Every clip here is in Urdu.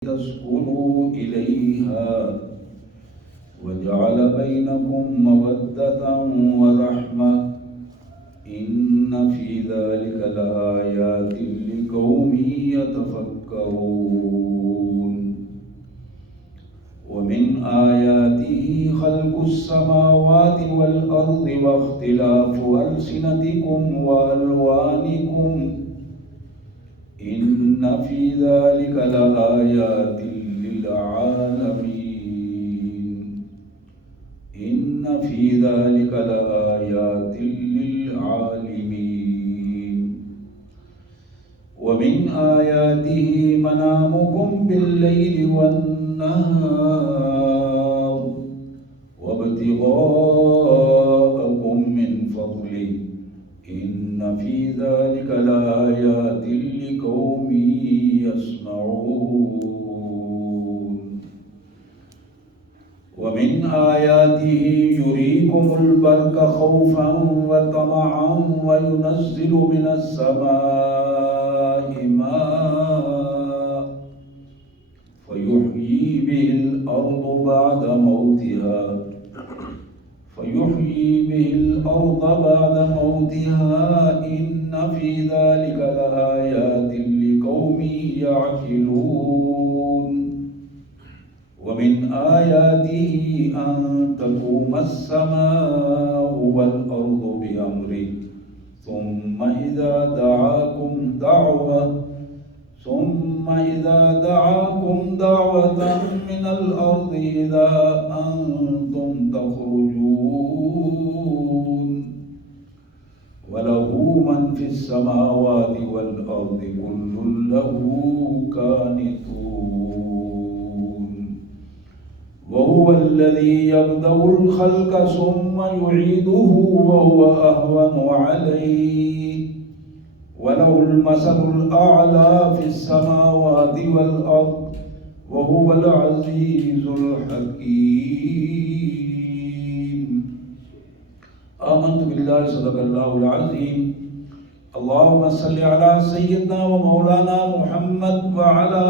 تسكنوا إليها وجعل بينكم مودة ورحمة إن في ذلك لآيات لقوم يتفكرون ومن آياته خلق السماوات والأرض واختلاف ألسنتكم وألوانكم إن في ذلك لآيات للعالمين إن في ذلك لآيات للعالمين ومن آياته منامكم بالليل والنهار وابتغاءكم من فضله إن في ذلك لآيات لقوم يسمعون ومن آياته يريكم البرق خوفا وطمعا وينزل من السماء ماء فيحيي به الأرض بعد موتها إن في ذلك لآيات لقوم يعقلون ومن آياته أن تقوم السماء والأرض بأمره ثم إذا دعاكم دعوة من الأرض إذا أنتم تخرجون وله من في السماوات والأرض كل له قانتون وهو الذي يبدأ الخلق ثم يعيده وهو أهون عليه وله المثل الأعلى في السماوات والأرض وهو العزيز الحكيم آمنت بالله صدق الله العظيم اللهم صل على سيدنا ومولانا محمد وعلى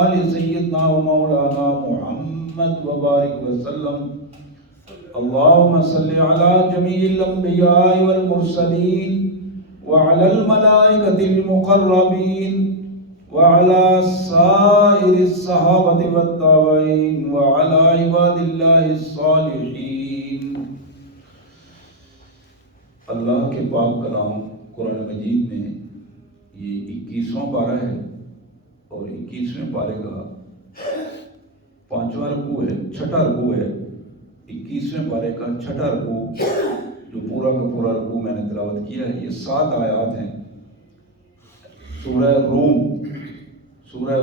آل سيدنا ومولانا محمد وبارك وسلم اللهم صل على جميع الأنبياء والمرسلين وعلى الملائكة المقربين وعلى سائر الصحابة والتابعين وعلى عباد الله الصالحين اللہ کے پاک کلام قرآن مجید میں یہ 21واں پارہ ہے اور 21ویں پارے کا 5واں رکوع ہے، 6واں رکوع ہے۔ 21ویں پارے کا 6واں رکوع جو پورا کا پورا رکوع میں نے تلاوت کیا ہے، یہ 7 آیات ہیں۔ سورہ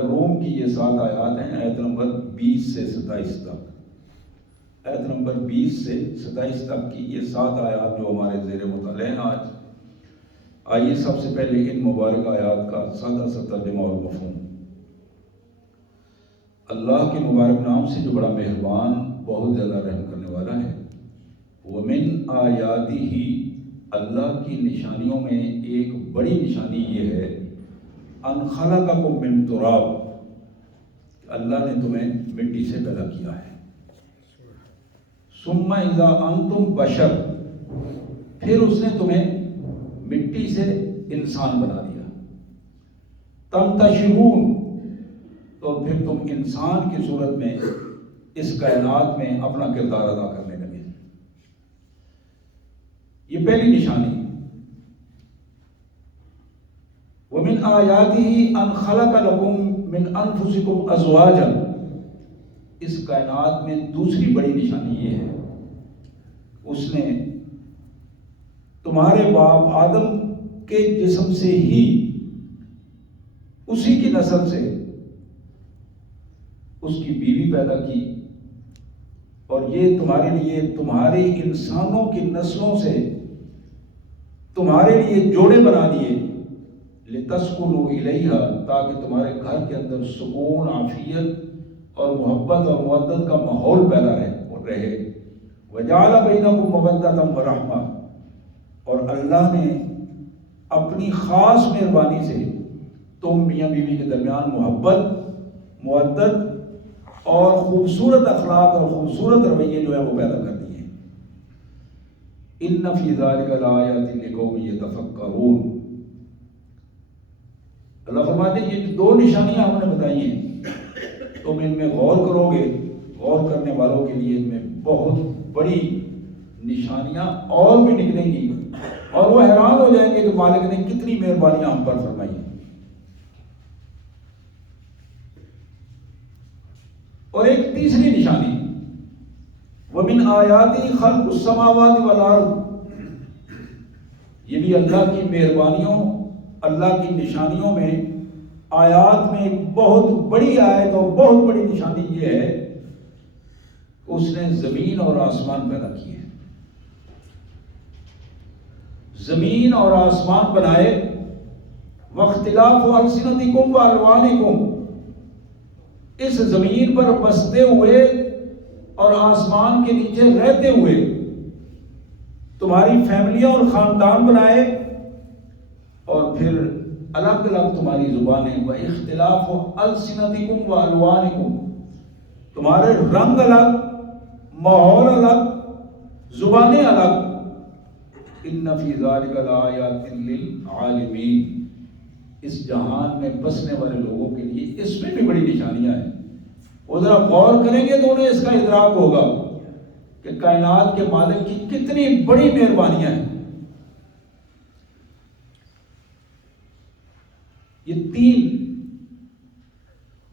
روم کی یہ 7 آیات ہیں، آیت نمبر 20 سے 27 تک۔ آیت نمبر 20 سے 27 تک کی یہ 7 آیات جو ہمارے زیر مطالعہ ہیں آج۔ آئیے سب سے پہلے ان مبارک آیات کا سادہ سا ترجمہ اور مفہوم۔ اللہ کے مبارک نام سے جو بڑا مہربان، بہت زیادہ رحم کرنے والا ہے۔ وَمِنْ آیَاتِهِ، اللہ کی نشانیوں میں ایک بڑی نشانی یہ ہے ان خلقکم من تراب، اللہ نے تمہیں مٹی سے پیدا کیا ہے۔ ثم اذا انتم بشر، پھر اس نے تمہیں مٹی سے انسان بنا دیا۔ تنتشرون، تو پھر تم انسان کی صورت میں اس کائنات میں اپنا کردار ادا کرنے لگے۔ یہ پہلی نشانی۔ وَمِنْ آيَاتِهِ أَنْ خَلَقَ لَكُم مِّنْ أَنفُسِكُمْ أَزْوَاجًا، اس کائنات میں دوسری بڑی نشانی یہ ہے اس نے تمہارے باپ آدم کے جسم سے ہی، اسی کی نسل سے اس کی بیوی پیدا کی، اور یہ تمہارے لیے تمہارے انسانوں کی نسلوں سے تمہارے لیے جوڑے بنا دیے، لِتَسْكُنُوا إِلَيْهَا، تاکہ تمہارے گھر کے اندر سکون، عافیت اور محبت اور مودت کا ماحول پیدا رہے۔ وَجَعَلَ بَيْنَكُمْ مَوَدَّةً وَرَحْمَةً، اور اللہ نے اپنی خاص مہربانی سے تم میاں بیوی کے درمیان محبت معدد اور خوبصورت اخلاق اور خوبصورت رویے جو ہے وہ پیدا کر دیے. ان فی ذلک لآیات لقوم یتفکرون. اللہ فرماتے ہیں یہ جو 2 نشانیاں ہم نے بتائی ہیں تم ان میں غور کرو گے، غور کرنے والوں کے لیے ان میں بہت بڑی نشانیاں اور بھی نکلیں گی اور وہ حیران ہو جائیں گے کہ مالک نے کتنی مہربانیاں ہم پر فرمائی ہیں. اور ایک تیسری نشانی وَمِنْ آیَاتِهِ خَلْقُ السَّمَاوَاتِ وَالْأَرْضِ. یہ بھی اللہ کی مہربانیوں، اللہ کی نشانیوں میں، آیات میں ایک بہت بڑی آیت اور بہت بڑی نشانی یہ ہے کہ اس نے زمین اور آسمان پیدا کیے. زمین اور آسمان بنائے. وَاخْتِلَافُ أَلْسِنَتِكُمْ وَأَلْوَانِكُمْ. اس زمین پر بستے ہوئے اور آسمان کے نیچے رہتے ہوئے تمہاری فیملیاں اور خاندان بنائے، اور پھر الگ الگ تمہاری زبانیں. وَاخْتِلَافُ أَلْسِنَتِكُمْ وَأَلْوَانِكُمْ. تمہارے رنگ الگ، ماحول الگ، زبانیں الگ. ان فی ذلک لآیات للعالمین. اس جہان میں بسنے والے لوگوں کے لیے اس میں بھی بڑی نشانیاں ہیں. وہ ذرا غور کریں گے تو انہیں اس کا ادراک ہوگا کہ کائنات کے مالک کی کتنی بڑی مہربانیاں ہیں. یہ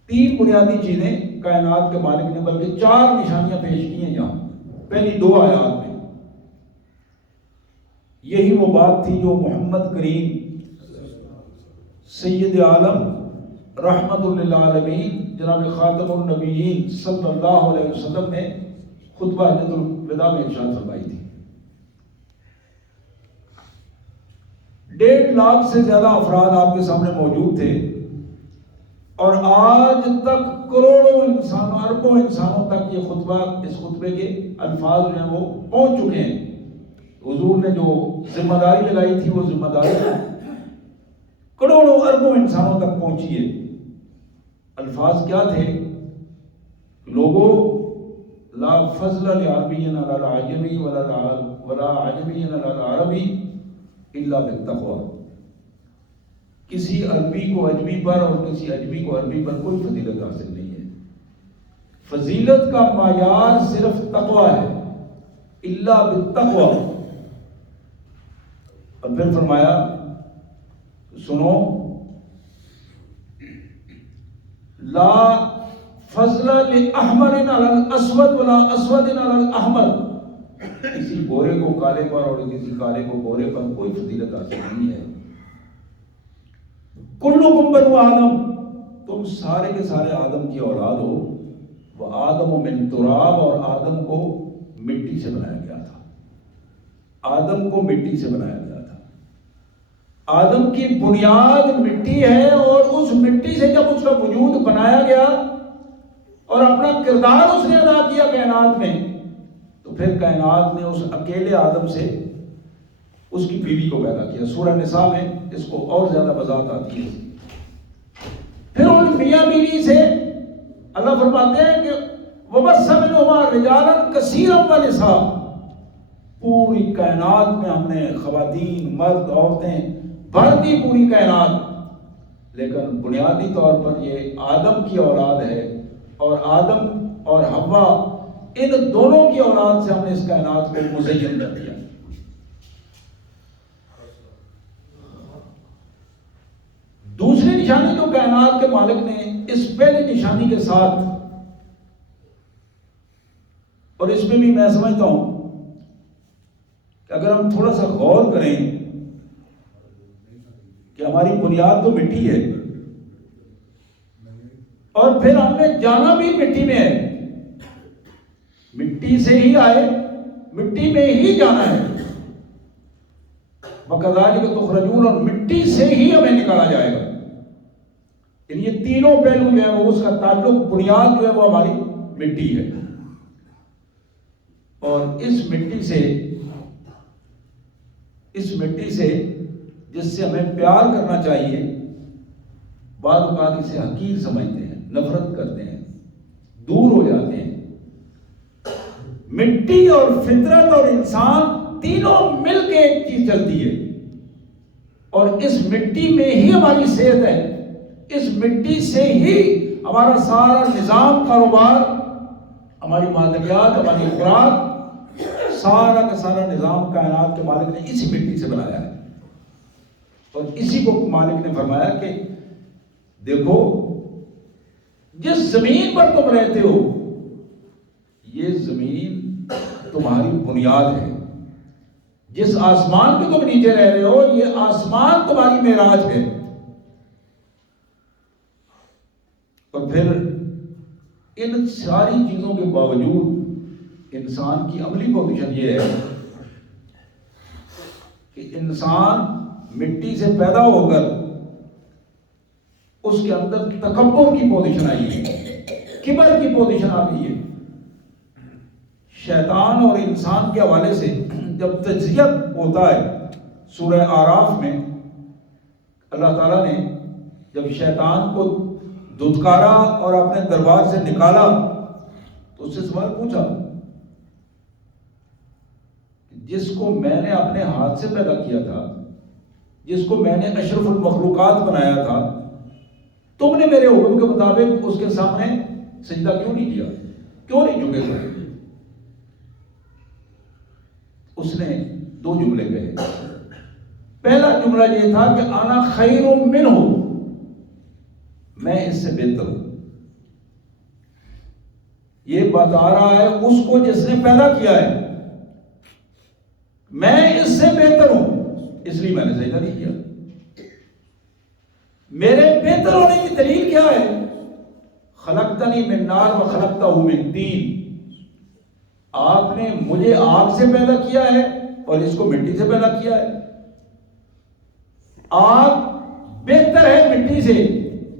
تین بنیادی چیزیں کائنات کے مالک نے، بلکہ 4 نشانیاں پیش کی ہیں یہاں پہلی 2 آیات میں. یہی وہ بات تھی جو محمد کریم سید عالم رحمت للعالمین جناب خاتم النبیین صلی اللہ علیہ وسلم نے خطبہ حجۃ الوداع میں ارشاد فرمائی تھی. 1.5 لاکھ سے زیادہ افراد آپ کے سامنے موجود تھے، اور آج تک کروڑوں انسانوں، اربوں انسانوں تک یہ خطبہ، اس خطبے کے الفاظ جو ہیں وہ پہنچ چکے ہیں. حضور نے جو ذمہ داری لگائی تھی وہ ذمہ داری کروڑوں اربوں انسانوں تک پہنچی ہے. الفاظ کیا تھے؟ لوگوں، لا فضل لعربی علی العجمی ولا عجمی علی العربی الا بالتقوی. کسی عربی کو عجمی پر اور کسی عجمی کو عربی پر کوئی فضیلت حاصل نہیں ہے. فضیلت کا معیار صرف تقوی ہے. الا بالتقوی. اور پھر فرمایا سنو، لا فضل لأحمر علی الاسود ولا اسود علی الاحمر. کسی گورے کو کالے پر اور کسی کالے کو گورے پر کوئی فضیلت حاصل نہیں ہے. کلکم بنو آدم. تم سارے کے سارے آدم کی اولاد ہو. وہ آدم من تراب. اور آدم کو مٹی سے بنایا گیا تھا. آدم کو مٹی سے بنایا گیا تھا. آدم کی بنیاد مٹی ہے، اور اس مٹی سے جب اس کا وجود بنایا گیا اور اپنا کردار اس نے ادا کیا کائنات میں، تو پھر کائنات نے اس اکیلے آدم سے اس کی بیوی کو پیدا کیا. سورہ نساء میں اس کو اور زیادہ وضاحت آتی ہے. پھر ان میاں بیوی سے اللہ فرماتے ہیں کہ وَبَثَّ مِنْهُمَا رِجَالًا كَثِيرًا وَنِسَاءً. پوری کائنات میں ہم نے خواتین، مرد، عورتیں بھر دی پوری کائنات، لیکن بنیادی طور پر یہ آدم کی اولاد ہے، اور آدم اور حوا ان دونوں کی اولاد سے ہم نے اس کائنات کو مزین کر دیا. دوسری نشانی جو کائنات کے مالک نے اس پہلی نشانی کے ساتھ، اور اس میں بھی میں سمجھتا ہوں کہ اگر ہم تھوڑا سا غور کریں کہ ہماری بنیاد تو مٹی ہے، اور پھر ہم نے جانا بھی مٹی میں ہے. مٹی سے ہی آئے، مٹی میں ہی جانا ہے. وَكَذَلِكَ تُخْرَجُونَ. اور مٹی سے ہی ہمیں نکالا جائے گا. یعنی یہ تینوں پہلو جو ہے وہ اس کا تعلق، بنیاد جو ہے وہ ہماری مٹی ہے. اور اس مٹی سے جس سے ہمیں پیار کرنا چاہیے، بعض اوقات اسے حقیر سمجھتے ہیں. نفرت کرتے ہیں، دور ہو جاتے ہیں۔ مٹی اور فطرت اور انسان تینوں مل کے ایک چیز چلتی ہے، اور اس مٹی میں ہی ہماری صحت ہے، اس مٹی سے ہی ہمارا سارا نظام کاروبار، ہماری معدنیات، ہماری خوراک، سارا کا سارا نظام کائنات کے مالک نے اسی مٹی سے بنایا ہے۔ اور اسی کو مالک نے فرمایا کہ دیکھو جس زمین پر تم رہتے ہو یہ زمین تمہاری بنیاد ہے، جس آسمان کے تم نیچے رہ رہے ہو یہ آسمان تمہاری معراج ہے۔ اور پھر ان ساری چیزوں کے باوجود انسان کی عملی پوزیشن یہ ہے کہ انسان مٹی سے پیدا ہو کر اس کے اندر تکبر کی پوزیشن آئی ہے، کبر کی پوزیشن آ گئی ہے۔ شیطان اور انسان کے حوالے سے جب تجزیہ ہوتا ہے سورہ آراف میں، اللہ تعالیٰ نے جب شیطان کو دھتکارا اور اپنے دربار سے نکالا تو اس سے سوال پوچھا، جس کو میں نے اپنے ہاتھ سے پیدا کیا تھا، جس کو میں نے اشرف المخلوقات بنایا تھا، تم نے میرے حکم کے مطابق اس کے سامنے سجدہ کیوں نہیں کیا، کیوں نہیں جھکے تھے؟ اس نے دو جملے کہے۔ پہلا جملہ یہ تھا کہ انا خیر منہ، میں اس سے بہتر ہوں۔ یہ بتا رہا ہے اس کو جس نے پیدا کیا ہے، میں اس سے بہتر ہوں، اس لیے میں نے سجدہ نہیں کیا۔ میرے بہتر ہونے کی دلیل کیا ہے؟ خلقتنی من نار و خلقتہ من طین، آپ نے مجھے آگ سے پیدا کیا ہے اور اس کو مٹی سے پیدا کیا ہے۔ آگ بہتر ہے مٹی سے،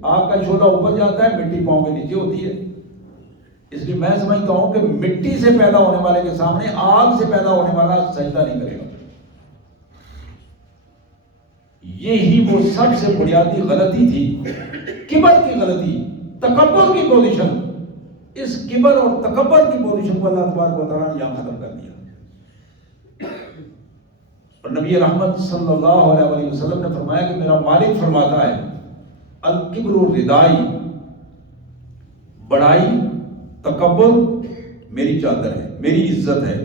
آگ کا شعلہ اوپر جاتا ہے، مٹی پاؤں کے نیچے ہوتی ہے۔ اس لیے میں سمجھتا ہوں کہ مٹی سے پیدا ہونے والے کے سامنے آگ سے پیدا ہونے والا سجدہ نہیں کرے گا۔ یہی وہ سب سے بنیادی غلطی تھی، کبر کی غلطی، تکبر کی پوزیشن۔ اس کبر اور تکبر کی پوزیشن کو اللہ تبارک و تعالیٰ نے یہاں ختم کر دیا۔ اور نبی رحمت صلی اللہ علیہ وسلم نے فرمایا کہ میرا مالک فرماتا ہے الکبر ردائی، بڑائی، تکبر میری چادر ہے، میری عزت ہے۔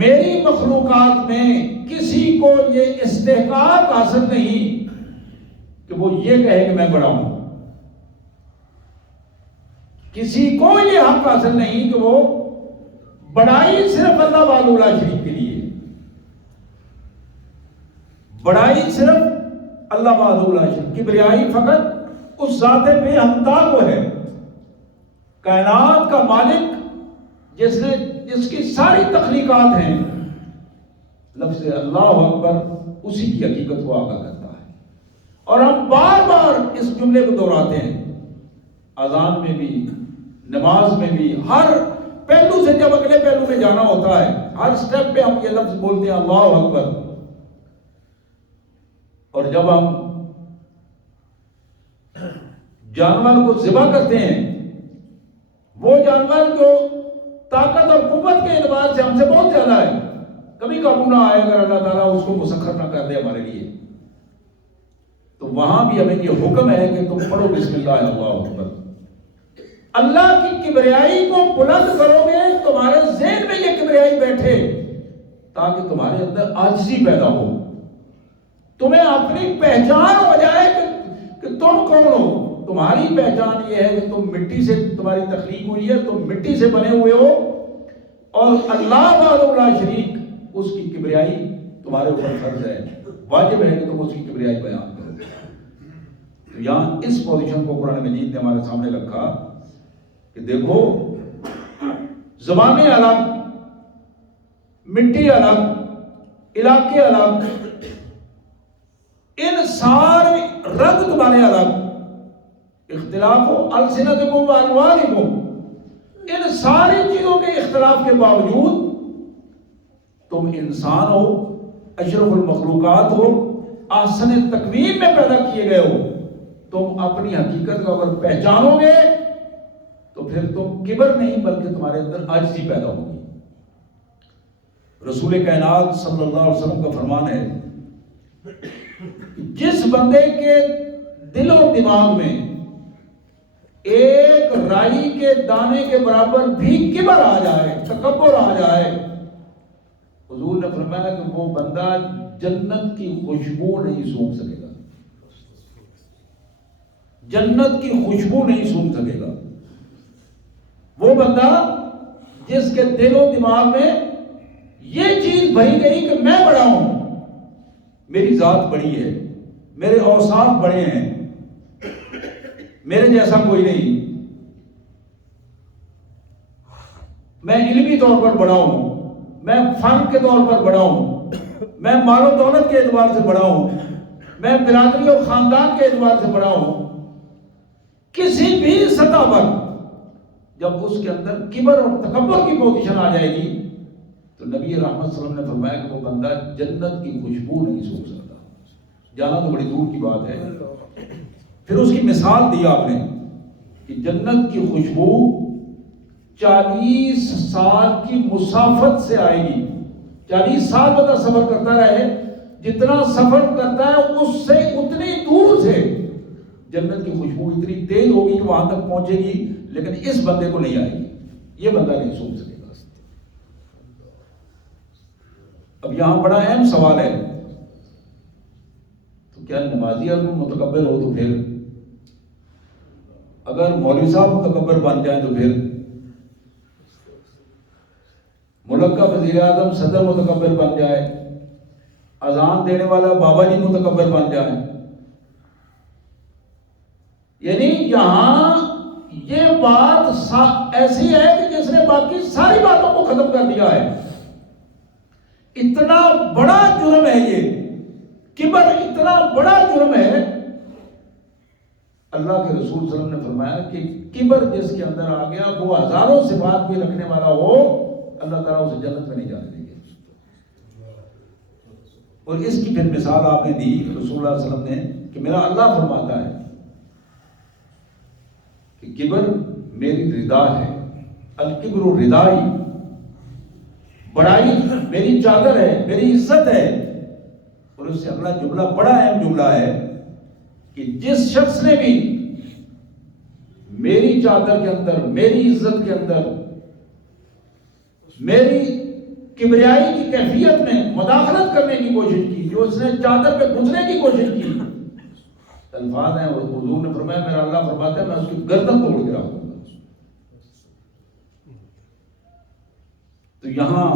میری مخلوقات میں کسی کو یہ استحقاق حاصل نہیں کہ وہ یہ کہے کہ میں بڑا ہوں، کسی کو یہ حق حاصل نہیں کہ وہ بڑائی صرف اللہ وحدہ لا شریک کے لیے، بڑائی صرف اللہ وحدہ لا شریک، کبریائی فقط اس ذات بے ہمتا کو ہے، کائنات کا مالک جس کی ساری تخلیقات ہیں۔ لفظ اللہ اکبر اسی کی حقیقت کو آگاہ کرتا ہے، اور ہم بار بار اس جملے کو دہراتے ہیں، اذان میں بھی، نماز میں بھی، ہر پہلو سے جب اگلے پہلو میں جانا ہوتا ہے ہر سٹیپ پہ ہم یہ لفظ بولتے ہیں اللہ اکبر۔ اور جب ہم جانور کو ذبح کرتے ہیں، وہ جانور جو طاقت اور قوت کے اعتبار سے ہم سے بہت زیادہ ہے، کبھی قابو نہ آئے اگر اللہ تعالیٰ اس کو مسخر نہ کر دے ہمارے لیے، تو وہاں بھی ہمیں یہ حکم ہے کہ تم پڑھو بسم اللہ اللہ اکبر۔ اللہ کی کبریائی کو بلند کرو گے، تمہارے ذہن میں یہ کبریائی بیٹھے تاکہ تمہارے اندر عاجزی پیدا ہو، تمہیں اپنی پہچان ہو جائے کہ تم کون ہو۔ تمہاری پہچان یہ ہے کہ تم مٹی سے تمہاری تخلیق ہوئی ہے، تم مٹی سے بنے ہوئے ہو، اور اللہ وحدہ لا شریک اس کی کبریائی تمہارے اوپر فرض ہے، واجب ہے کہ تم اس کی کبریائی بیان کرو۔ تو یہاں اس پوزیشن کو قرآن مجید نے ہمارے سامنے رکھا کہ دیکھو زبانیں الگ، مٹی الگ، علاقے الگ، ان سارے رنگ تمہارے الگ، اختلاف ہو السنتکم و الوانکم، ان ساری چیزوں کے اختلاف کے باوجود تم انسان ہو، اشرف المخلوقات ہو، احسن تقویم میں پیدا کیے گئے ہو، تم اپنی حقیقت کو اگر پہچانو گے تو پھر تم کبر نہیں بلکہ تمہارے اندر عاجزی پیدا ہوگی۔ رسول کائنات صلی اللہ علیہ وسلم کا فرمان ہے کہ جس بندے کے دل و دماغ میں ایک رائی کے دانے کے برابر بھی کبر آ جائے، تکبر آ جائے، حضور نے فرمایا کہ وہ بندہ جنت کی خوشبو نہیں سونگھ سکے گا، جنت کی خوشبو نہیں سونگھ سکے گا۔ وہ بندہ جس کے دل و دماغ میں یہ چیز بھری گئی کہ میں بڑا ہوں، میری ذات بڑی ہے، میرے اوصاف بڑے ہیں، میرے جیسا کوئی نہیں، میں علمی طور پر بڑا ہوں، میں فن کے طور پر بڑا ہوں، میں مال و دولت کے اعتبار سے بڑا ہوں، میں برادری اور خاندان کے اعتبار سے بڑا ہوں، کسی بھی سطح پر جب اس کے اندر کبر اور تکبر کی پوزیشن آ جائے گی تو نبی رحمت صلی اللہ علیہ وسلم نے فرمایا کہ وہ بندہ جنت کی خوشبو نہیں سونگھ سکتا۔ جانا تو بڑی دور کی بات ہے۔ پھر اس کی مثال دی آپ نے کہ جنت کی خوشبو 40 سال کی مسافت سے آئے گی۔ 40 سال بندہ سفر کرتا رہے، جتنا سفر کرتا ہے اس سے اتنی دور سے جنت کی خوشبو اتنی تیز ہوگی کہ وہاں تک پہنچے گی، لیکن اس بندے کو نہیں آئے گی، یہ بندہ نہیں سونگھ سکے گا۔ اب یہاں بڑا اہم سوال ہے، تو کیا نمازی اگر متکبر ہو تو پھر، اگر مولوی صاحب متکبر بن جائیں تو پھر، ملک کا وزیر اعظم صدر متکبر بن جائے، اذان دینے والا بابا جی متکبر بن جائے، یعنی یہاں یہ بات ایسی ہے کہ جس نے باقی ساری باتوں کو ختم کر دیا ہے۔ اتنا بڑا جرم ہے یہ کبر، اتنا بڑا جرم ہے۔ اللہ کے رسول صلی اللہ علیہ وسلم نے فرمایا کہ کبر جس کے اندر آ گیا وہ ہزاروں صفات بھی رکھنے والا ہو، اللہ تعالیٰ اسے جنت میں نہیں جانے دیں گے۔ اور اس کی پھر مثال آپ نے دی رسول اللہ صلی اللہ علیہ وسلم نے کہ میرا اللہ فرماتا ہے کہ کبر میری رضا ہے، الکبر ردائی، بڑائی میری چادر ہے، میری عزت ہے۔ اور اس سے اگلا جملہ بڑا اہم جملہ ہے کہ جس شخص نے بھی میری چادر کے اندر، میری عزت کے اندر، میری کبریائی کی کیفیت میں مداخلت کرنے کی کوشش کی، جو اس نے چادر پہ گھسنے کی کوشش کی، الفاظ ہیں اور حضور نے فرمایا میرا اللہ فرماتا ہے میں اس کی گردن توڑ کے رکھوں گا۔ تو یہاں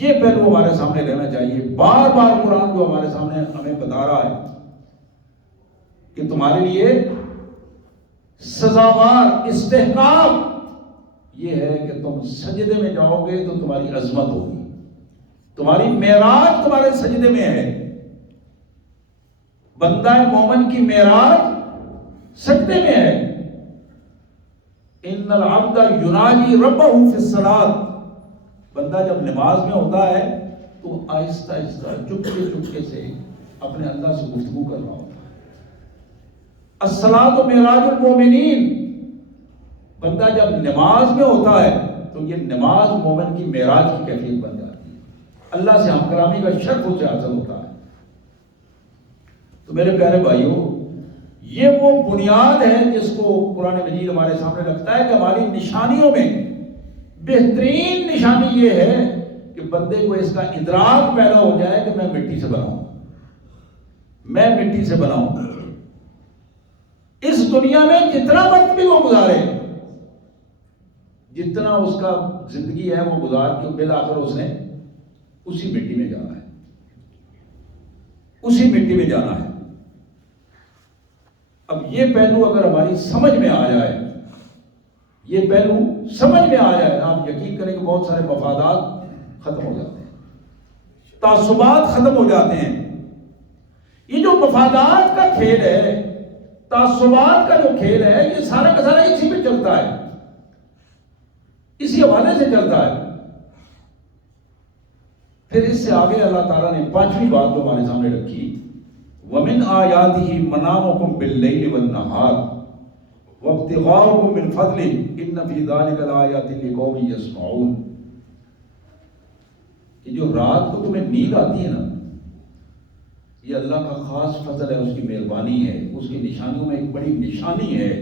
یہ پہلو ہمارے سامنے رہنا چاہیے۔ بار بار قرآن جو ہمارے سامنے ہمیں بتا رہا ہے کہ تمہارے لیے سزاوار استحقاق یہ ہے کہ تم سجدے میں جاؤ گے تو تمہاری عظمت ہوگی، تمہاری معراج تمہارے سجدے میں ہے۔ بندہ مومن کی معراج سجدے میں ہے۔ ان العبد یناجی ربہ فی الصلاۃ، بندہ جب نماز میں ہوتا ہے تو آہستہ آہستہ چپکے چپکے سے اپنے اللہ سے گفتگو کر رہا ہوتا ہے۔ الصلاۃ معراج المومنین، بندہ جب نماز میں ہوتا ہے تو یہ نماز مومن کی معراج کی کیفیت بن جاتی ہے، اللہ سے ہم کلامی کا شرف اسے حاصل ہوتا ہے۔ تو میرے پیارے بھائیوں، یہ وہ بنیاد ہے جس کو قرآن مجید ہمارے سامنے رکھتا ہے کہ ہماری نشانیوں میں بہترین نشانی یہ ہے کہ بندے کو اس کا ادراک پیدا ہو جائے کہ میں مٹی سے بنا ہوں، میں مٹی سے بنا ہوں۔ اس دنیا میں جتنا وقت بھی وہ گزارے، جتنا اس کا زندگی ہے وہ گزار کے بالآخر اس نے اسی مٹی میں جانا ہے، اسی مٹی میں جانا ہے۔ اب یہ پہلو اگر ہماری سمجھ میں آ جائے، یہ پہلو سمجھ میں آ جائے، آپ یقین کریں کہ بہت سارے مفادات ختم ہو جاتے ہیں، تعصبات ختم ہو جاتے ہیں۔ یہ جو مفادات کا کھیل ہے، تعصبات کا جو کھیل ہے، یہ سارا کا سارا اسی پہ چلتا ہے، اسی حوالے سے چلتا ہے۔ پھر اس سے آگے اللہ تعالیٰ نے پانچویں بات جو ہمارے سامنے رکھی ومن آیاتہ منامکم باللیل والنہار وابتغاؤکم من فضلہ ان فی ذلک لآیات لقوم یسمعون. یہ جو رات کو تمہیں نیند آتی ہے نا، یہ اللہ کا خاص فضل ہے، اس کی مہربانی ہے، اس کی نشانیوں میں ایک بڑی نشانی ہے.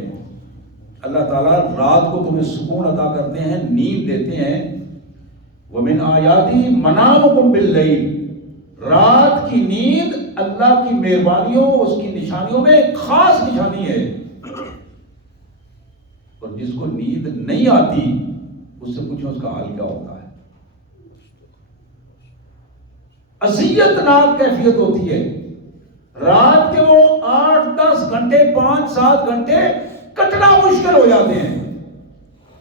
اللہ تعالیٰ رات کو تمہیں سکون عطا کرتے ہیں، نیند دیتے ہیں. ومن آیاتی منامکم باللیل، رات کی نیند اللہ کی مہربانیوں، اس کی نشانیوں میں ایک خاص نشانی ہے. اور جس کو نیند نہیں آتی اس سے پوچھو اس کا حال کیا ہوتا ہے. اذیت ناک کیفیت ہوتی ہے. رات کے وہ 8-10 گھنٹے 5-7 گھنٹے کٹنا مشکل ہو جاتے ہیں.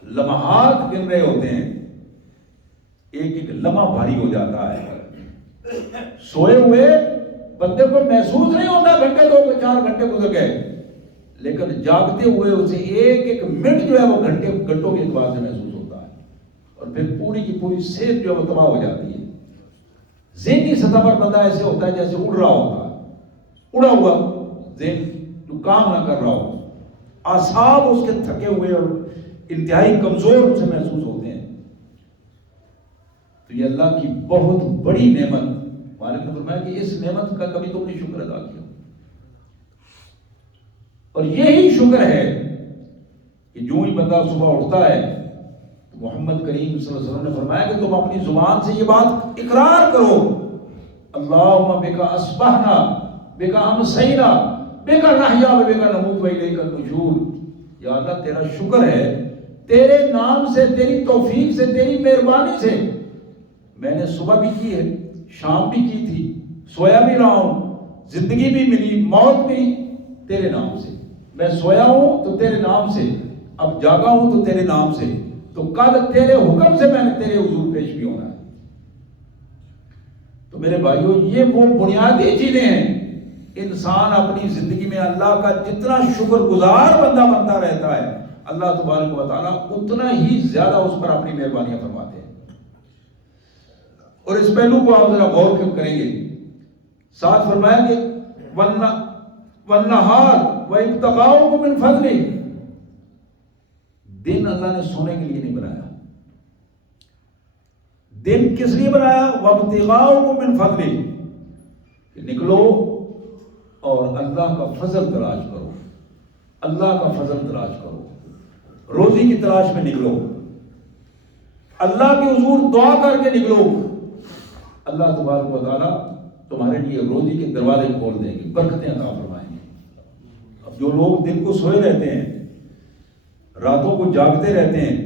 لمحات گن رہے ہوتے ہیں، ایک ایک لمحہ بھاری ہو جاتا ہے. سوئے ہوئے بندے کو محسوس نہیں ہوتا گھنٹے 2-4 گھنٹے گزر گئے، لیکن جاگتے ہوئے اسے ایک ایک منٹ جو ہے وہ گھنٹوں کے اعتبار سے محسوس ہوتا ہے. اور پھر پوری کی پوری صحت جو ہے وہ تباہ ہو جاتی ہے. ذہنی سطح پر بندہ ایسے ہوتا ہے جیسے اڑ رہا ہوتا ہے، اڑا ہوا ذہن جو کام نہ کر رہا ہو. اعصاب اس کے تھکے ہوئے اور انتہائی کمزور اسے محسوس ہوتے ہیں. تو یہ اللہ کی بہت بڑی نعمت. مالک نے فرمایا کہ اس نعمت کا کبھی تم نے شکر ادا کیا. اور یہی شکر ہے کہ جو ہی بندہ صبح اٹھتا ہے تو محمد کریم صلی اللہ علیہ وسلم نے فرمایا کہ تم اپنی زبان سے یہ بات اقرار کرو، اللہم بکا اصبحنا بکا امسینا بکا نحیا بکا نموت و الیک النشور. یا اللہ تیرا شکر ہے، تیرے نام سے، تیری توفیق سے، تیری مہربانی سے میں نے صبح بھی کی ہے، شام بھی کی تھی، سویا بھی رہا ہوں، زندگی بھی ملی، موت بھی تیرے نام سے. میں سویا ہوں تو تیرے نام سے، اب جاگا ہوں تو تیرے نام سے، تو کل تیرے حکم سے میں نے تیرے حضور پیش بھی ہونا ہے. تو میرے بھائیوں یہ وہ بنیادی چیزیں ہیں. انسان اپنی زندگی میں اللہ کا جتنا شکر گزار بندہ بنتا رہتا ہے، اللہ تبارک و تعالیٰ اتنا ہی زیادہ اس پر اپنی مہربانیاں فرماتے ہیں. اور اس پہلو کو آپ ذرا غور کریں گے. ساتھ فرمایا کہ وَالنَّهَارِ وَإِبْتِغَاؤُكُم مِّن فَضْلِهِ. دن اللہ نے سونے کے لیے نہیں بنایا. دن کس لیے بنایا؟ وَابْتِغَاؤُكُم مِّن فَضْلِهِ، کہ نکلو اور اللہ کا فضل تلاش کرو. اللہ کا فضل تلاش کرو، روزی کی تلاش میں نکلو، اللہ کے حضور دعا کر کے نکلو. اللہ تبارک و تعالیٰ تمہارے لیے روزی کے دروازے کھول دیں گے، برکتیں عطا فرمائیں گے. اب جو لوگ دن کو سوئے رہتے ہیں، راتوں کو جاگتے رہتے ہیں،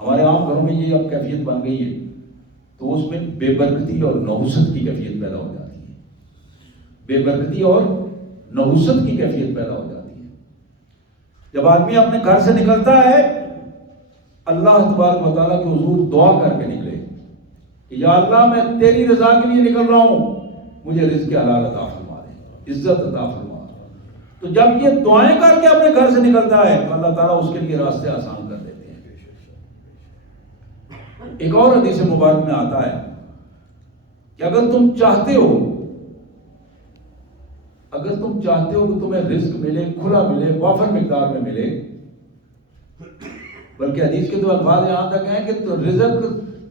ہمارے عام گھروں میں یہ اب کیفیت بن گئی ہے، تو اس میں بے برکتی اور نحوست کی کیفیت پیدا ہو جاتی ہے. بے برکتی اور نحوست کی کیفیت پیدا ہو جاتی ہے. جب آدمی اپنے گھر سے نکلتا ہے، اللہ تبارک و تعالیٰ کے حضور دعا کر کے نکلے کہ یا اللہ میں تیری رضا کے لیے نکل رہا ہوں، مجھے رزق حلال عطا فرما دے، عزت عطا فرما. تو جب یہ دعائیں کر کے اپنے گھر سے نکلتا ہے تو اللہ تعالیٰ اس کے لیے راستے آسان کر دیتے ہیں. ایک اور حدیث مبارک میں آتا ہے کہ اگر تم چاہتے ہو کہ تمہیں رزق ملے، کھلا ملے، وافر مقدار میں ملے، بلکہ حدیث کے تو الفاظ یہاں تک ہیں کہ رزق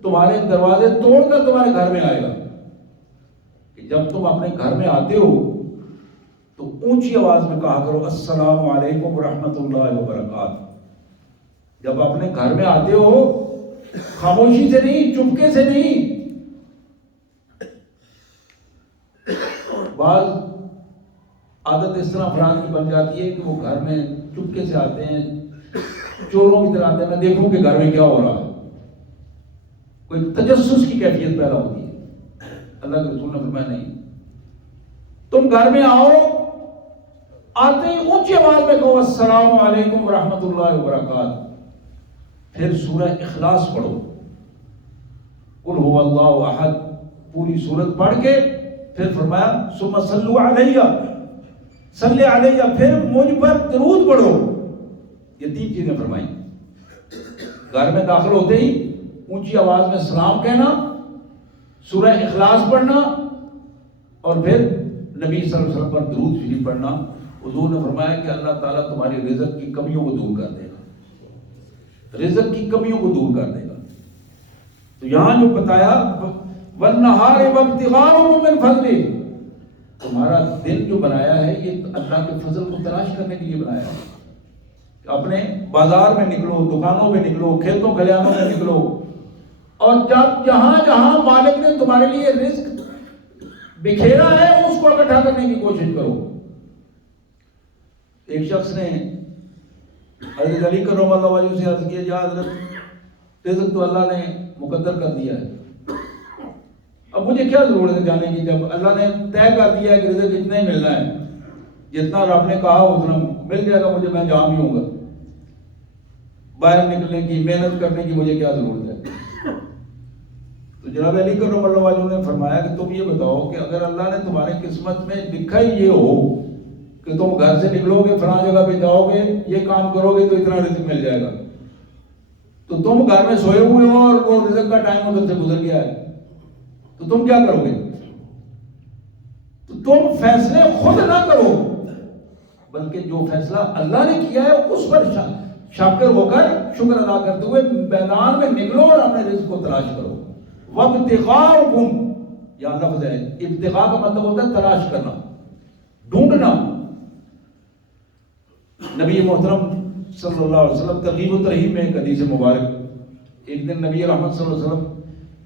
تمہارے دروازے توڑ کر تمہارے گھر میں آئے گا. کہ جب تم اپنے گھر میں آتے ہو تو اونچی آواز میں کہا کرو السلام علیکم ورحمۃ اللہ وبرکاتہ. جب اپنے گھر میں آتے ہو خاموشی سے نہیں، چپکے سے نہیں. بعض عادت اس طرح افراد کی بن جاتی ہے کہ وہ گھر میں چپکے سے آتے ہیں، چوروں کی طرح آتے ہیں، میں دیکھوں کہ گھر میں کیا ہو رہا ہے. کوئی تجسس کی کیفیت پیدا ہوتی ہے. اللہ کے رسول نے فرمایا نہیں، تم گھر میں آؤ، آتے ہی اونچی آواز میں کہو السلام علیکم ورحمۃ اللہ وبرکاتہ. پھر سورہ اخلاص پڑھو، قل هو اللہ احد، پوری سورت پڑھ کے پھر فرمایا ثم صلوا علیہ، صلی علیہ، پھر مجھ پر درود پڑھو. یہ 3 چیزیں فرمائیں. گھر میں داخل ہوتے ہی اونچی آواز میں سلام کہنا، سورہ اخلاص پڑھنا، اور پھر نبی صلی اللہ علیہ وسلم پر درود شریف پڑھنا، حضور نے فرمایا کہ اللہ تعالیٰ تمہاری رزق کی کمیوں کو دور کر دے گا، رزق کی کمیوں کو دور کر دے گا۔ تو یہاں جو بتایا وَالنَّهَارِ وَابْتِغَاءُ مِنْ فَضْلِهِ، تمہارا دن جو بنایا ہے یہ اللہ کے فضل کو تلاش کرنے کے لیے بنایا ہے۔ اپنے بازار میں نکلو، دکانوں میں نکلو، کھیتوں کھلیانوں میں نکلو، اور جب جہاں جہاں مالک نے تمہارے لیے رزق بکھیرا ہے اس کو اکٹھا کرنے کی کوشش کرو۔ ایک شخص نے حضرت علی کرم اللہ وجہ سے عرض کیا، یا حضرت رزق تو اللہ نے مقدر کر دیا ہے، اب مجھے کیا ضرورت ہے جانے کی، جب اللہ نے طے کر دیا ہے کہ رزق اتنا ہی ملنا ہے، جتنا رب نے کہا اتنا مل جائے گا مجھے، میں جہاں بھی ہوں گا، باہر نکلنے کی محنت کرنے کی مجھے کیا ضرورت ہے۔ تو جناب علی کرم اللہ وجہ نے فرمایا کہ تم یہ بتاؤ کہ اگر اللہ نے تمہارے قسمت میں لکھا ہی یہ ہو کہ تم گھر سے نکلو گے فلاں جگہ پہ جاؤ گے یہ کام کرو گے تو اتنا رزق مل جائے گا، تو تم گھر میں سوئے ہوئے ہو اور وہ رزق کا ٹائم ادھر سے گزر گیا ہے، تو تم کیا کرو گے؟ تو تم فیصلے خود نہ کرو، بلکہ جو فیصلہ اللہ نے کیا ہے اس پر شاکر ہو کر شکر ادا کرتے ہوئے میدان میں نکلو اور اپنے رزق کو تلاش کرو۔ وَابْتِغَاءُکُمْ، یہاں لفظ ہے، ابتغاء کا مطلب ہوتا ہے تلاش کرنا، ڈھونڈنا۔ نبی محترم صلی اللہ علیہ وسلم ترغیب و ترہیب میں ایک حدیث مبارک، ایک دن نبی رحمت صلی اللہ علیہ وسلم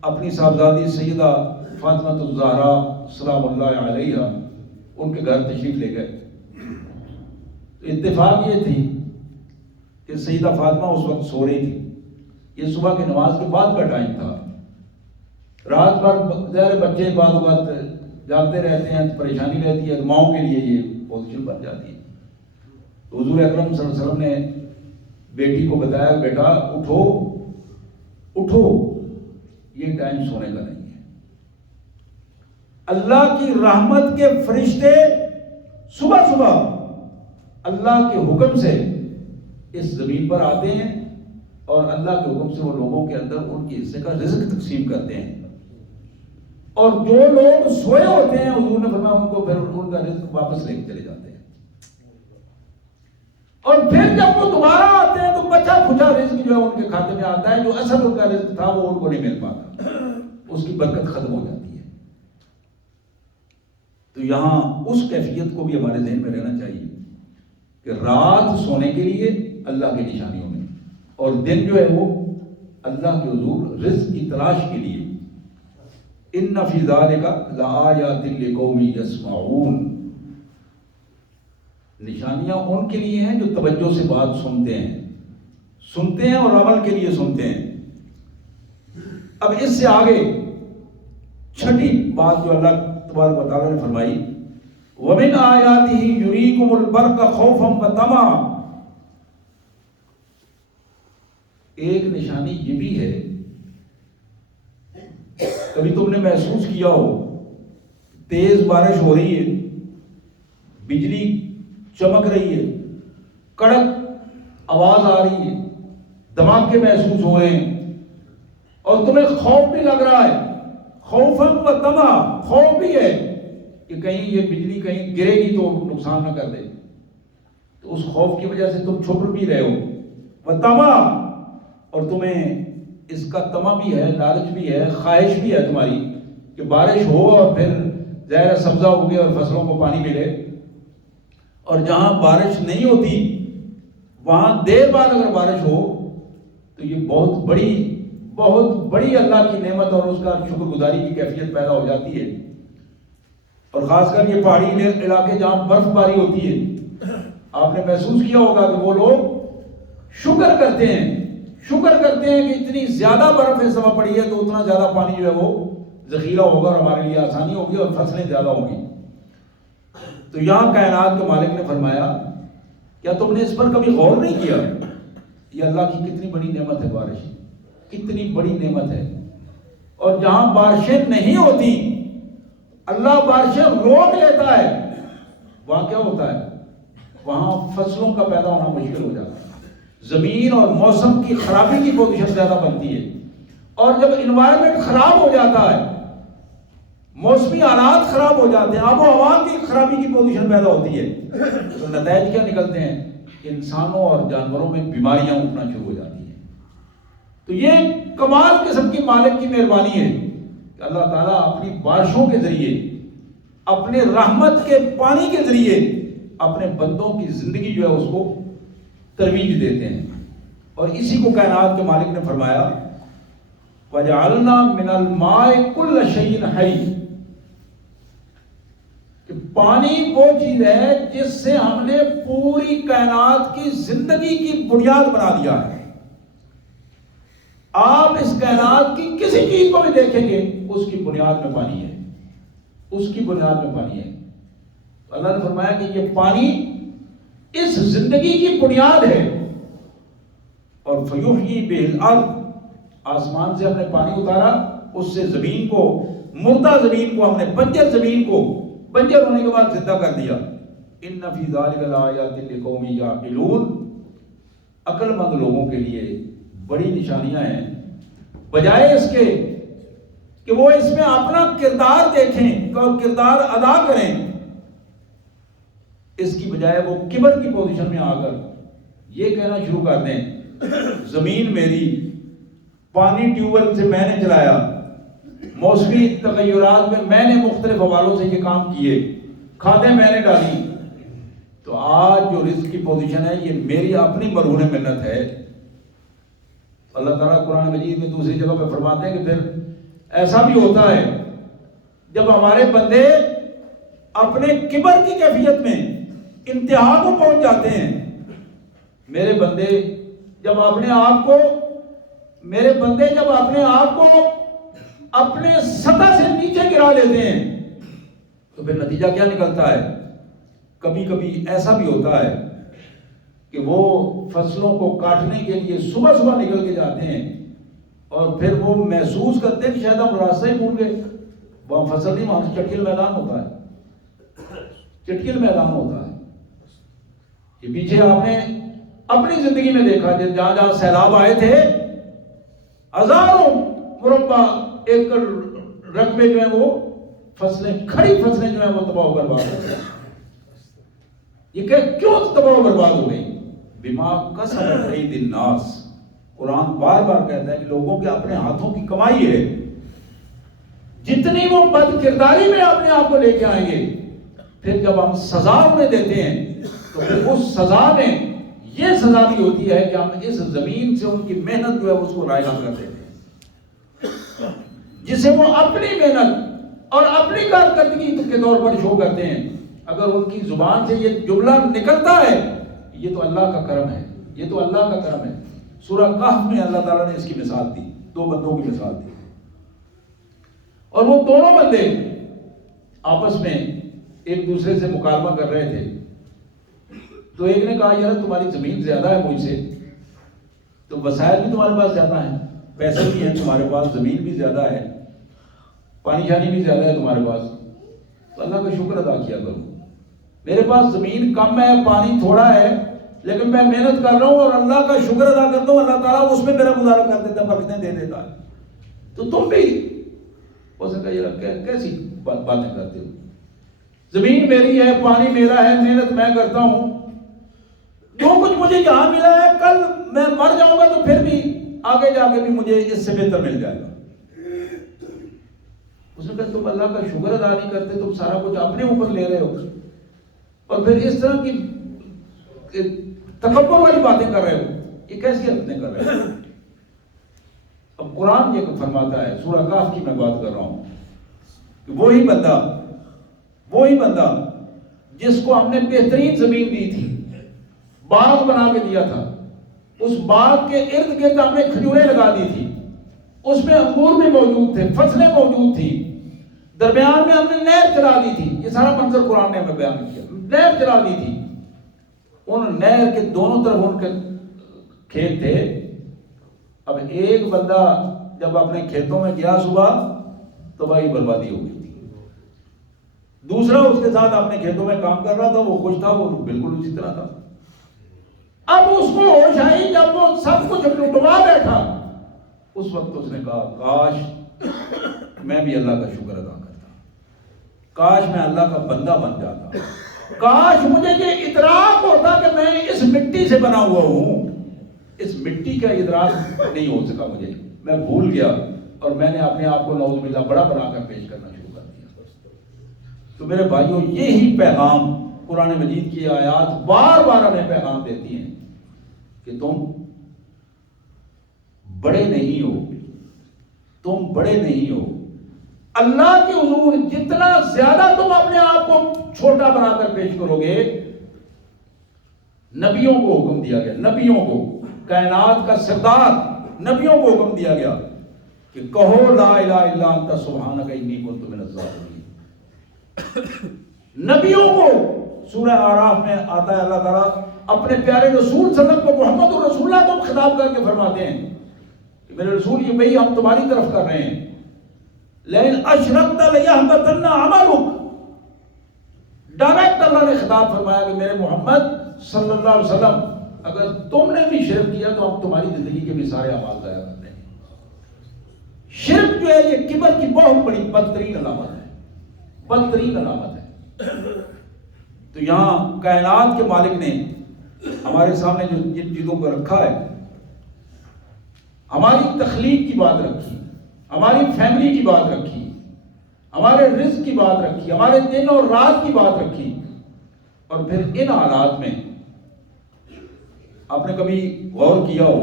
اپنی صاحبزادی سیدہ فاطمہ الزہرا سلام اللہ علیہ ان کے گھر تشریف لے گئے۔ اتفاق یہ تھی کہ سیدہ فاطمہ اس وقت سو رہی تھی، یہ صبح کی نماز کے بعد کا ٹائم تھا، رات بھر ظاہر بچے بعض اوقات جاگتے رہتے ہیں، پریشانی رہتی ہے، ماؤں کے لیے یہ پوزیشن بن جاتی ہے۔ تو حضور اکرم صلی اللہ علیہ وسلم نے بیٹی کو بتایا، بیٹا اٹھو اٹھو، یہ ٹائم سونے کا نہیں ہے۔ اللہ کی رحمت کے فرشتے صبح صبح اللہ کے حکم سے اس زمین پر آتے ہیں اور اللہ کے حکم سے وہ لوگوں کے اندر ان کے حصے کا رزق تقسیم کرتے ہیں، اور جو لوگ سوئے ہوتے ہیں حضور نے فرمایا ان کو پھر ان کا رزق واپس لے کے چلے جاتے ہیں، اور پھر جب وہ دوبارہ آتے ہیں تو بچا کھچا رزق جو ہے ان کے کھاتے میں آتا ہے، جو اصل ان کا رزق تھا وہ ان کو نہیں مل پاتا، اس کی برکت ختم ہو جاتی ہے۔ تو یہاں اس کیفیت کو بھی ہمارے ذہن میں رہنا چاہیے کہ رات سونے کے لیے اللہ کی نشانیوں میں، اور دن جو ہے وہ اللہ کے حضور رزق کی تلاش کے لیے۔ ان فی ذالک لآیات لقوم یسمعون، نشانیاں ان کے لیے ہیں جو توجہ سے بات سنتے ہیں اور عمل کے لیے سنتے ہیں۔ اب اس سے آگے چھٹی بات جو اللہ تبارک و تعالیٰ نے فرمائی، وَمِنْ آیَاتِهِ يُرِيكُمُ الْبَرْقَ خَوْفًا وَطَمَعًا، ایک نشانی یہ بھی ہے، کبھی تم نے محسوس کیا ہو تیز بارش ہو رہی ہے، بجلی چمک رہی ہے، کڑک آواز آ رہی ہے، دھماکے محسوس ہو رہے ہیں، اور تمہیں خوف بھی لگ رہا ہے، خوفاً و طمع، خوف بھی ہے کہ کہیں یہ بجلی کہیں گرے گی تو نقصان نہ کر دے، تو اس خوف کی وجہ سے تم چھپ بھی رہے ہو، و طمع، اور تمہیں اس کا طمع بھی ہے، لالچ بھی ہے، خواہش بھی ہے تمہاری کہ بارش ہو اور پھر ظاہر سبزہ اگے اور فصلوں کو پانی ملے، اور جہاں بارش نہیں ہوتی وہاں دیر بعد اگر بارش ہو تو یہ بہت بڑی اللہ کی نعمت اور اس کا شکر گزاری کی کیفیت پیدا ہو جاتی ہے۔ اور خاص کر یہ پہاڑی علاقے جہاں برف باری ہوتی ہے، آپ نے محسوس کیا ہوگا کہ وہ لوگ شکر کرتے ہیں کہ اتنی زیادہ برف اس دفعہ پڑی ہے تو اتنا زیادہ پانی جو ہے وہ ذخیرہ ہوگا اور ہمارے لیے آسانی ہوگی اور فصلیں زیادہ ہوں گی۔ تو یہاں کائنات کے مالک نے فرمایا، کیا تم نے اس پر کبھی غور نہیں کیا؟ یہ اللہ کی کتنی بڑی نعمت ہے، بارش کتنی بڑی نعمت ہے، اور جہاں بارشیں نہیں ہوتی اللہ بارشیں روک لیتا ہے، وہاں کیا ہوتا ہے؟ وہاں فصلوں کا پیدا ہونا مشکل ہو جاتا ہے، زمین اور موسم کی خرابی کی پوزیشن زیادہ بنتی ہے، اور جب انوائرمنٹ خراب ہو جاتا ہے موسمی حالات خراب ہو جاتے ہیں، آب و ہوا کی خرابی کی پوزیشن پیدا ہوتی ہے، تو نتائج کیا نکلتے ہیں؟ انسانوں اور جانوروں میں بیماریاں اٹھنا شروع ہو جاتی ہیں۔ تو یہ کمال قسم کی مالک کی مہربانی ہے کہ اللہ تعالیٰ اپنی بارشوں کے ذریعے، اپنے رحمت کے پانی کے ذریعے اپنے بندوں کی زندگی جو ہے اس کو ترویج دیتے ہیں۔ اور اسی کو کائنات کے مالک نے فرمایا وَجَعَلْنَا مِنَ الْمَاءِ كُلَّ شَيْءٍ حَيٍّ، کہ پانی وہ چیز ہے جس سے ہم نے پوری کائنات کی زندگی کی بنیاد بنا دیا ہے۔ آپ اس کائنات کی کسی چیز کو بھی دیکھیں گے اس کی بنیاد میں پانی ہے، اس کی بنیاد میں پانی ہے۔ اللہ نے فرمایا کہ یہ پانی اس زندگی کی بنیاد ہے۔ اور فَيُحْيِي بِهِ الْأَرْضَ، آسمان سے ہم نے پانی اتارا، اس سے زمین کو، مردہ زمین کو ہم نے، بنجر زمین کو بنجر ہونے کے بعد زندہ کر دیا۔ إِنَّ فِي ذَلِكَ لَآيَاتٍ لِقَوْمٍ يَعْقِلُونَ، عقل مند لوگوں کے لیے بڑی نشانیاں ہیں، بجائے اس کے کہ وہ اس میں اپنا کردار دیکھیں اور کردار ادا کریں، اس کی بجائے وہ کبر کی پوزیشن میں آ کر یہ کہنا شروع کر دیں زمین میری، پانی ٹیوب ویل سے میں نے چلایا، موسمی تغیرات میں میں نے مختلف حوالوں سے یہ کام کیے، کھادیں میں نے ڈالی، تو آج جو رزق کی پوزیشن ہے یہ میری اپنی مرہون منت ہے۔ اللہ تعالیٰ قرآن مجید میں دوسری جگہ پہ فرماتے ہیں کہ پھر ایسا بھی ہوتا ہے جب ہمارے بندے اپنے کبر کی کیفیت میں انتہا کو پہنچ جاتے ہیں، میرے بندے جب اپنے آپ کو اپنے سطح سے نیچے گرا لیتے ہیں تو پھر نتیجہ کیا نکلتا ہے؟ کبھی کبھی ایسا بھی ہوتا ہے کہ وہ فصلوں کو کاٹنے کے لیے صبح صبح نکل کے جاتے ہیں اور پھر وہ محسوس کرتے ہیں کہ شاید ہم راستہ ہی بھول گئے، وہاں فصل نہیں، وہاں چٹکل میدان ہوتا ہے، چٹکل میدان ہوتا ہے۔ یہ پیچھے آپ نے اپنی زندگی میں دیکھا جہاں جہاں سیلاب آئے تھے، ہزاروں مربع ایکڑ رقبے جو ہیں وہ فصلیں، کھڑی فصلیں جو ہیں وہ تباہ و برباد ہو گئی۔ یہ کہ کیوں تباہ و برباد ہو گئی؟ بما کسبت ایدی الناس، قرآن بار بار کہتا ہے کہ لوگوں کے اپنے ہاتھوں کی کمائی ہے، جتنی وہ بد کرداری میں اپنے آپ کو لے کے آئیں گے، پھر جب ہم سزا انہیں دیتے ہیں تو پھر اس سزا میں یہ سزا بھی ہوتی ہے کہ ہم اس زمین سے ان کی محنت جو ہے اس کو رائع کر دیتے ہیں، جسے وہ اپنی محنت اور اپنی کارکردگی کے طور پر شو کرتے ہیں۔ اگر ان کی زبان سے یہ جملہ نکلتا ہے یہ تو اللہ کا کرم ہے، یہ تو اللہ کا کرم ہے۔ سورہ کہف میں اللہ تعالیٰ نے اس کی مثال دی، دو بندوں کی مثال دی، اور وہ دونوں بندے آپس میں ایک دوسرے سے مکالمہ کر رہے تھے۔ تو ایک نے کہا یار تمہاری زمین زیادہ ہے مجھ سے، تو وسائل بھی تمہارے پاس زیادہ ہیں، پیسے بھی ہیں تمہارے پاس، زمین بھی زیادہ ہے، پانی شانی بھی زیادہ ہے تمہارے پاس، تو اللہ کا شکر ادا کیا کرو۔ میرے پاس زمین کم ہے، پانی تھوڑا ہے، لیکن میں محنت کر رہا ہوں اور اللہ کا شکر ادا کرتا ہوں، اللہ تعالیٰ اس میں میرا گزارا کر دیتا ہے، برکتیں دے دیتا ہے۔ تو تم بھی اس نے کہا یار کیسی باتیں کرتے ہو، زمین میری ہے، پانی میرا ہے، محنت میں کرتا ہوں، جو کچھ مجھے یہاں ملا ہے کل میں مر جاؤں گا تو پھر بھی آگے جا کے بھی مجھے اس سے بہتر مل جائے گا۔ اس نے کہا تم اللہ کا شکر ادا نہیں کرتے، تم سارا کچھ اپنے اوپر لے رہے ہو اور پھر اس طرح کی تکبر والی باتیں کر رہے ہو، یہ کیسی حرکتیں کر رہے ہو؟ اب قرآن یہ فرماتا ہے، سورہ کہف کی میں بات کر رہا ہوں، کہ وہی بندہ جس کو ہم نے بہترین زمین دی تھی، باغ بنا کے دیا تھا، اس باغ کے ارد گرد ہم نے کھجوریں لگا دی تھی، اس میں انگور بھی موجود تھے، فصلیں موجود تھی، درمیان میں ہم نے نہر چلا دی تھی، یہ سارا منظر قرآن نے ہمیں بیان کیا، نہر چلا دی تھی، ان نہر کے دونوں طرف ان کے کھیت تھے۔ اب ایک بندہ جب اپنے کھیتوں میں گیا صبح تو بھائی بربادی ہو گئی تھی، دوسرا اس کے ساتھ اپنے کھیتوں میں کام کر رہا تھا، وہ خوش تھا، وہ بالکل اسی طرح تھا۔ اب اس کو ہوش آئی جب وہ سب کچھ لٹوا بیٹھا، اس وقت اس نے کہا کاش میں بھی اللہ کا شکر ادا کرتا، کاش میں اللہ کا بندہ بن جاتا، کاش مجھے یہ ادراک ہوتا کہ میں اس مٹی سے بنا ہوا ہوں. اس مٹی کا ادراک نہیں ہو سکا مجھے، میں بھول گیا اور میں نے اپنے آپ کو نعوذ باللہ بڑا بنا کر پیش کرنا شروع کر دیا. تو میرے بھائیوں، یہی پیغام قرآن مجید کی آیات بار بار ہمیں پیغام دیتی ہیں کہ تم بڑے نہیں ہو، تم بڑے نہیں ہو. اللہ کے حضور جتنا زیادہ تم اپنے آپ کو چھوٹا بنا کر پیش کرو گے، نبیوں کو حکم دیا گیا، نبیوں کو، کائنات کا سردار نبیوں کو حکم دیا گیا کہ کہو لا الہ الا انت سبحانک انی کنت من الظالمین. نبیوں کو سورہ اعراف میں آتا ہے اللہ تعالیٰ اپنے پیارے رسول صلی اللہ علیہ وسلم کو، محمد رسول اللہ کو خطاب کر کے فرماتے ہیں کہ میرے رسول، یہ بھئی ہم تمہاری طرف کر رہے ہیں، لیکن اشرکت لیحبطن عملک. ڈائریکٹ اللہ نے خطاب فرمایا کہ میرے محمد صلی اللہ علیہ وسلم، اگر تم نے بھی شرک کیا تو ہم تمہاری زندگی کے بھی سارے اعمال ضائع کر دیں گے. شرک جو ہے یہ کبر کی بہت بڑی بدترین علامت ہے، بدترین علامت ہے. تو یہاں کائنات کے مالک نے ہمارے سامنے جو جن چیزوں کو رکھا ہے، ہماری تخلیق کی بات رکھی، ہماری فیملی کی بات رکھی، ہمارے رزق کی بات رکھی، ہمارے دن اور رات کی بات رکھی، اور پھر ان حالات میں آپ نے کبھی غور کیا ہو،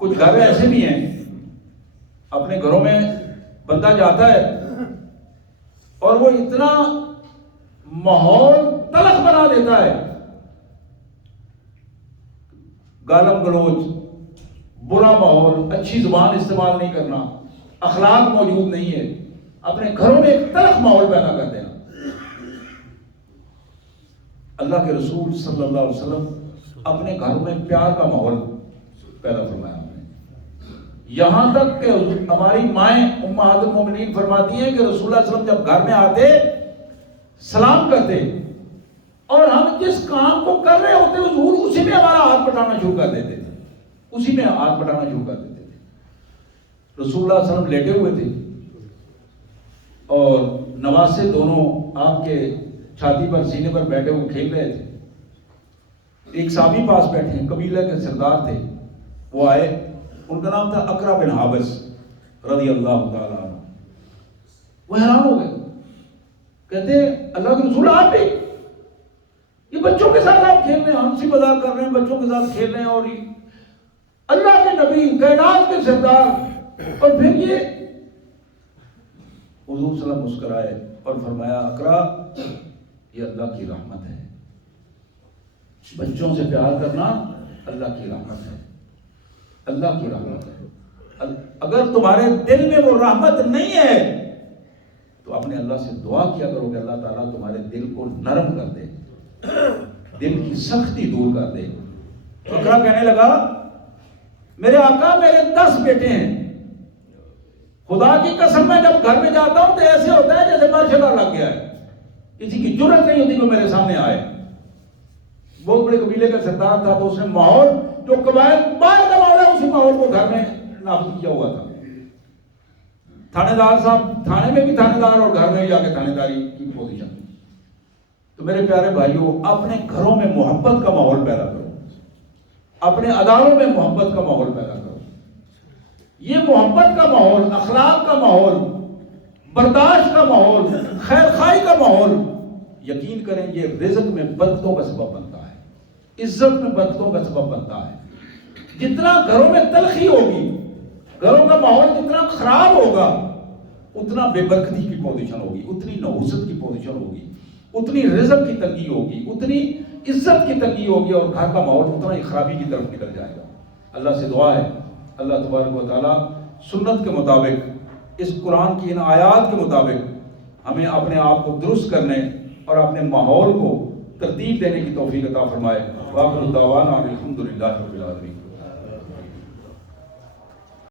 کچھ گھر ایسے بھی ہیں اپنے گھروں میں بندہ جاتا ہے اور وہ اتنا ماحول تلخ بنا دیتا ہے، گالم گلوچ، برا ماحول، اچھی زبان استعمال نہیں کرنا، اخلاق موجود نہیں ہے، اپنے گھروں میں ایک تلخ ماحول پیدا کر دینا. اللہ کے رسول صلی اللہ علیہ وسلم اپنے گھروں میں پیار کا ماحول پیدا فرمایا ہم نے. یہاں تک کہ ہماری مائیں امہات المومنین فرماتی ہیں کہ رسول اللہ صلی اللہ علیہ وسلم جب گھر میں آتے سلام کرتے اور ہم جس کام کو کر رہے ہوتے حضور اسی میں ہمارا ہاتھ بٹانا شروع کر دیتے تھے، اسی میں ہاتھ بٹانا شروع کر دیتے تھے. رسول اللہ صلی اللہ علیہ وسلم لیٹے ہوئے تھے اور نواسے دونوں آپ کے چھاتی پر، سینے پر بیٹھے ہوئے کھیل رہے تھے. ایک صحابی پاس بیٹھے ہیں، قبیلہ کے سردار تھے، وہ آئے، ان کا نام تھا اقرا بن حابس رضی اللہ تعالیٰ عنہ. وہ حیران ہو گئے، کہتے ہیں اللہ کے رسول آپ بھی، یہ بچوں کے ساتھ آپ کھیل رہے ہیں، ہنسی مذاق کر رہے ہیں، بچوں کے ساتھ کھیل رہے ہیں، اور اللہ کے نبی، کائنات کے سردار، اور پھر یہ حضور صلی اللہ علیہ وسلم مسکرائے اور فرمایا اقرا، یہ اللہ کی رحمت ہے، بچوں سے پیار کرنا اللہ کی رحمت ہے، اللہ کی رحمت ہے. اگر تمہارے دل میں وہ رحمت نہیں ہے تو اپنے اللہ سے دعا کیا کرو کہ اللہ تعالیٰ تمہارے دل کو نرم کر دے، دل کی سختی دور کر دے. اقرا کہنے لگا میرے آقا، میرے 10 بیٹے ہیں، خدا کی قسم میں جب گھر میں جاتا ہوں تو ایسے ہوتا ہے جیسے مارشلہ لگ گیا ہے، کسی کی جرت نہیں ہوتی کہ میرے سامنے آئے. بہت بڑے قبیلے کا سردار تھا، تو اس نے ماحول جو قبائل باہر کا ماحول ہے اسی ماحول کو گھر میں نافذ کیا ہوا تھا. تھانے دار صاحب تھانے میں بھی تھانے دار اور گھر میں بھی جا کے تھانے داری کی پوزیشن. تو میرے پیارے بھائیوں، اپنے گھروں میں محبت کا ماحول پیدا کرو، اپنے اداروں میں محبت کا ماحول پیدا کرو. یہ محبت کا ماحول، اخلاق کا ماحول، برداشت کا ماحول، خیر خواہی کا ماحول، یقین کریں یہ رزق میں برکتوں کا سبب بنتا ہے، عزت میں برکتوں کا سبب بنتا ہے. جتنا گھروں میں تلخی ہوگی، گھروں کا ماحول جتنا خراب ہوگا، اتنا بے برکتی کی پوزیشن ہوگی، اتنی نحوست کی پوزیشن ہوگی، اتنی رزق کی تنگی ہوگی، اتنی عزت کی تنگی ہوگی، اور گھر کا ماحول اتنا ہی خرابی کی طرف نکل جائے گا. اللہ سے دعا ہے اللہ تبارک و تعالیٰ سنت کے مطابق، اس قرآن کی ان آیات کے مطابق ہمیں اپنے آپ کو درست کرنے اور اپنے ماحول کو ترتیب دینے کی توفیق عطا فرمائے. وآخر دعوانا الحمدللہ رب العالمین.